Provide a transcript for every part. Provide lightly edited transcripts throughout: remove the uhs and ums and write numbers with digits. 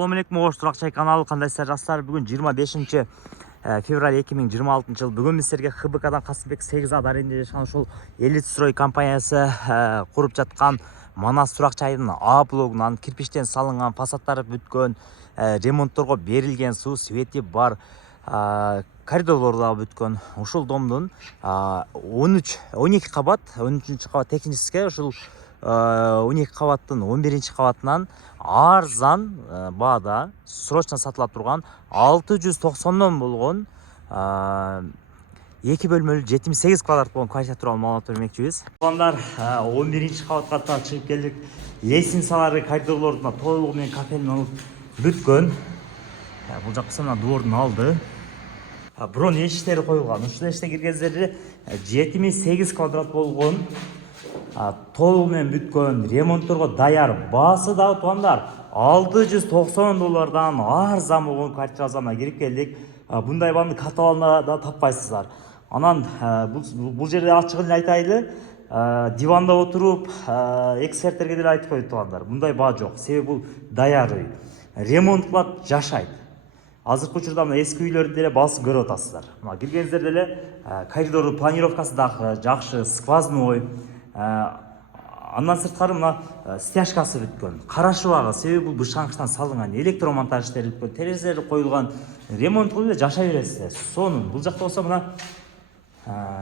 Assalamu alaikum, Ош Туракчай каналы. Кандайсыздар жастар? Бүгін 25 февраль 2026 жыл. Бүгін біз сіздерге ХБКдан Қасымбек 8А аренде жатқан ушул Элит Строй компаниясы куруп жаткан Манас Туракчайдын А блогунан кирпичтен салынган, фасадтары бүткөн, ремонтторго берилген, суу свети бар, коридорлор да бүткөн ушул домдун 12 кабат, 13 кабат технический, ушул 12 кабаттын 11 кабатынан арзан баада срочно сатылап турган 690 болгон 2 бөлмөлүү 78 квадрат болгон квартира тууралуу маалымат бермекчибиз. Балдар 11 кабатка чыгып келдик. Лестницалары, коридорлордун толугу менен кафелин алып бүткөн. Бул жакта мына двордун алды. Бирок эшиктери коюлган. Ушул эшикте киргенде 78 квадрат болгон толугу менен бүткөн, ремонтторго даяр. Баасы дагы туугандар $690 арзан болгон квартирага кирип келдик. Bunday банды каталонда да таппайсыздар. Анан бул жерде ачык эле айтайлы, диванда отуруп эксперттерге деле айтып койду туугандар. Bunday баа жок. Себеби бул даяр үй. Ремонт кылат, жашайт. Азыркы учурда мына эски үйлөрдү деле басып көрүп атасыздар. Мына киргенсиздер деле коридордун планировкасы дагы жакшы, сквозной. Андан сырткары мына стяжкасы бүткөн, карашыбагы, себеби бул бышкаңчтан салынган, электромонтаж иштери бүткөн, терезелери коюлган, ремонт кылып эле жашай бересиздер. Сонун бул жакта болсо мына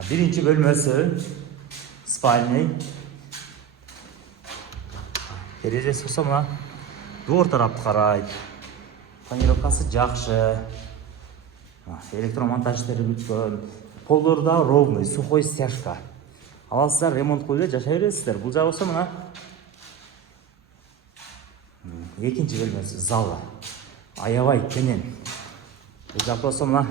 биринчи бөлмөсү, спальный. Терезеси болсо мына двор тарапты карайт. Планировкасы жакшы. Электромонтаж иштери бүткөн, полдору да ровный, сухой стяжка. Аласыздар, ремонт кылып эле жашай бересиздер. Бул жагы болсо мына экинчи бөлмөсү, залы. Аябай кенен. Бул жакта болсо мына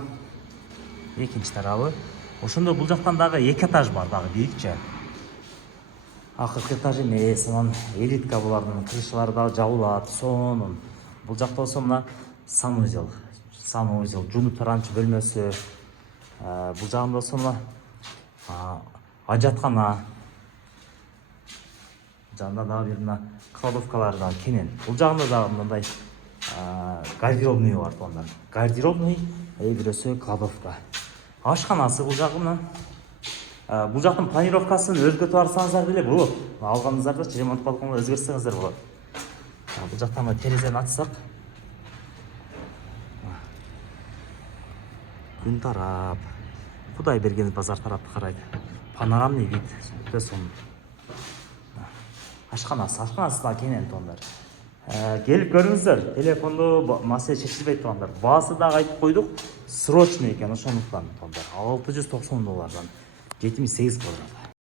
экинчи тарабы. Ошондо бул жактан дагы 2 этаж бар, дагы бийикче. Акыркы этаж эмес, анан элитка булардын крышалары дагы жабылат, сонун. Бул жакта болсо мына санузел, жуну таранчы бөлмөсү. Бул жагында болсо мына ажаткана. Жанда дагы бир мына кладовкалар дагы кенен. Бул жагында дагы мындай гардеробный бар туугандар. Гардеробный, бирөөсү кладовка. Ашканасы бул жагы мына. Бул жактын планировкасын өзгөртүп алсаңыздар деле болот. Алганыңыздарды ремонт балконго өзгөртсөңүздөр болот. Бул жактан мына терезени ачсак, күн тарап, Кудай берген базар тарапты карайт. Панорамный вид, өтө сонун. Ашканасы да кенен туугандар. Келип көрүңүздөр. Телефондо маселе чечилбейт туугандар. Баасы дагы айтып койдук, срочный экен, ошондуктан туугандар. $690 78 квадрат.